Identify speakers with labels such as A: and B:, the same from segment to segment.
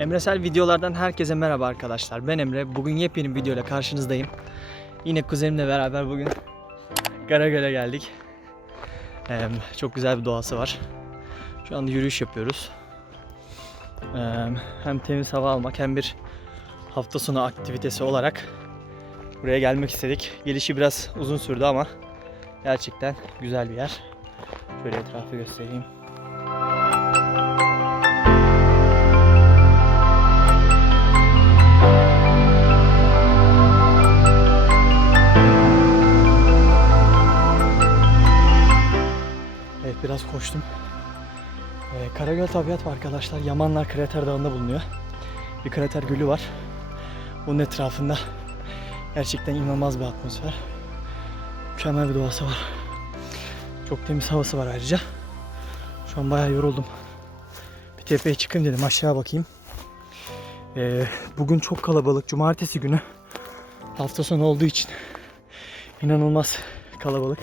A: Emresel videolardan herkese merhaba arkadaşlar. Ben Emre. Bugün yepyeni bir videoyla karşınızdayım. Yine kuzenimle beraber bugün Karagöl'e geldik. Ee, çok güzel bir doğası var. Şu anda yürüyüş yapıyoruz. Ee, hem temiz hava almak hem bir hafta sonu aktivitesi olarak buraya gelmek istedik. Gelişi biraz uzun sürdü ama gerçekten güzel bir yer. Şöyle etrafı göstereyim. Koştum. Ee, Karagöl Tabiat var arkadaşlar. Yamanlar Krater Dağı'nda bulunuyor. Bir krater gölü var. Onun etrafında gerçekten inanılmaz bir atmosfer. Mükemmel bir doğası var. Çok temiz havası var ayrıca. Şu an bayağı yoruldum. Bir tepeye çıkayım dedim aşağı bakayım. Ee, bugün çok kalabalık. Cumartesi günü hafta sonu olduğu için inanılmaz kalabalık.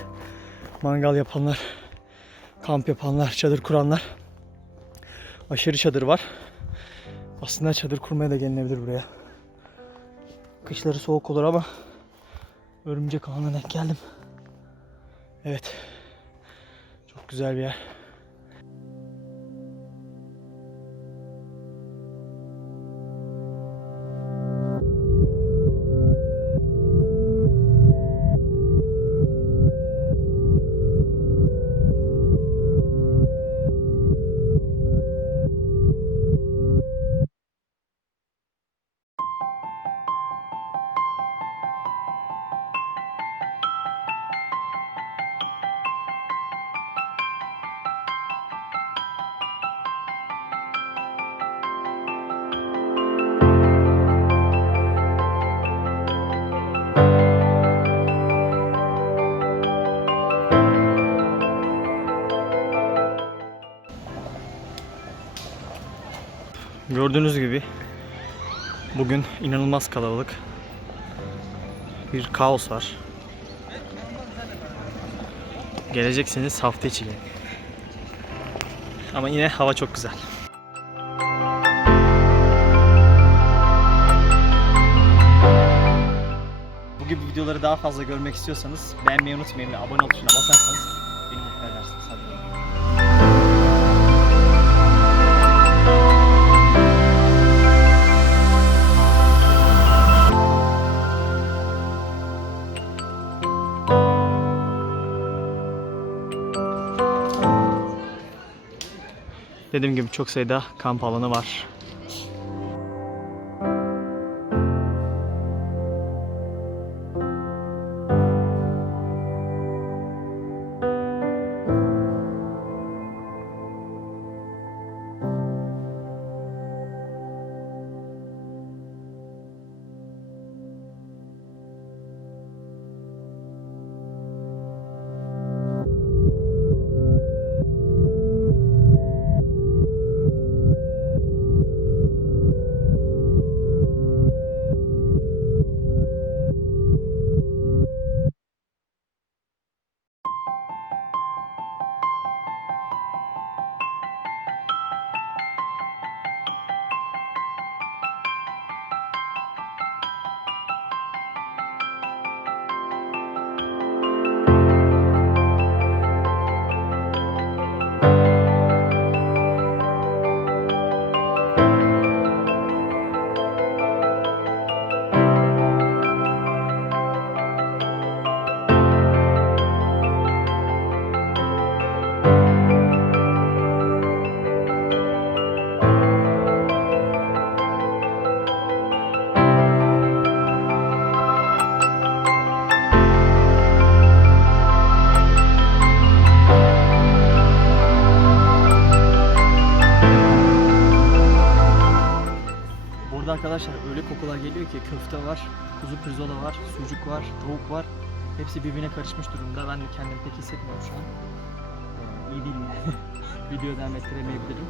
A: Mangal yapanlar, kamp yapanlar, çadır kuranlar. Aşırı çadır var. Aslında çadır kurmaya da gelinebilir buraya. Kışları soğuk olur ama örümcek ağına denk geldim. Evet. Çok güzel bir yer. Gördüğünüz gibi bugün inanılmaz kalabalık. Bir kaos var. Gelecekseniz hafta içi gelin. Ama yine hava çok güzel. Bu gibi videoları daha fazla görmek istiyorsanız beğenmeyi unutmayın ve abone ol tuşuna basarsanız beni mutlu edersiniz. Hadi. Dediğim gibi çok sayıda kamp alanı var. Burada arkadaşlar öyle kokular geliyor ki köfte var, kuzu pirzola var, sucuk var, tavuk var. Hepsi birbirine karışmış durumda. Ben de kendimi pek hissetmiyorum şu an. Ee, iyi değilim yani. Video devam ettiremeyebilirim.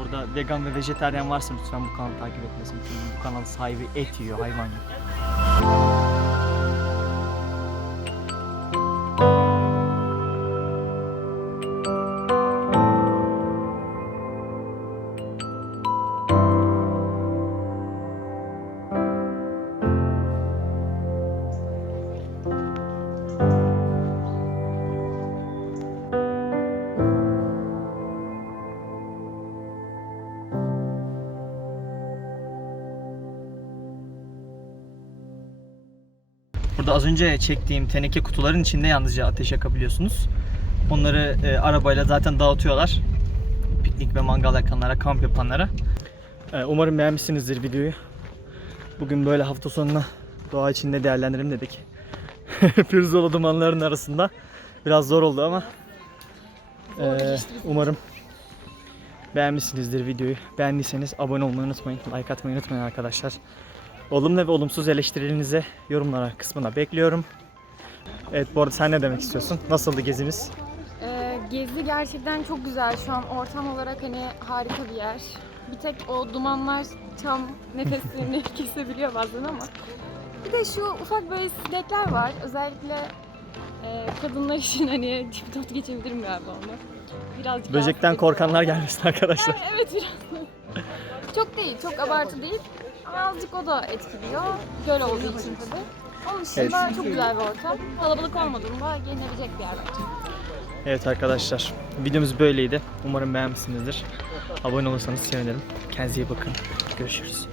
A: Orada vegan ve vejetaryen varsa lütfen bu kanalı takip etmesin. Çünkü bu kanalın sahibi et yiyor, hayvan yiyor. Burada az önce çektiğim teneke kutuların içinde yalnızca ateş yakabiliyorsunuz. Onları e, arabayla zaten dağıtıyorlar. Piknik ve mangal yakanlara, kamp yapanlara. E, umarım beğenmişsinizdir videoyu. Bugün böyle hafta sonuna doğa içinde değerlendirelim dedik. Pirzola dumanların arasında. Biraz zor oldu ama e, umarım beğenmişsinizdir videoyu. Beğendiyseniz abone olmayı unutmayın. Like atmayı unutmayın arkadaşlar. Olumlu ve olumsuz eleştirilerinizi yorumlara kısmına bekliyorum. Evet bu arada sen ne demek istiyorsun? Nasıldı gezimiz?
B: Ee, gezi gerçekten çok güzel şu an ortam olarak hani harika bir yer. Bir tek o dumanlar tam nefesini kesebiliyor bazen ama. Bir de şu ufak böyle sinekler var. Özellikle e, kadınlar için hani dipdot geçebilirim galiba onu. Birazcık
A: Böcekten korkanlar gelmesin arkadaşlar.
B: Yani evet biraz. çok değil, çok abartı değil. Azıcık o da etkiliyor. Göl olduğu için tabii. Onun dışında çok güzel bir ortam. Kalabalık olmadığında gelinebilecek bir yer bence.
A: Evet arkadaşlar videomuz böyleydi. Umarım beğenmişsinizdir. Abone olursanız sevinirim. Kendinize iyi bakın. Görüşürüz.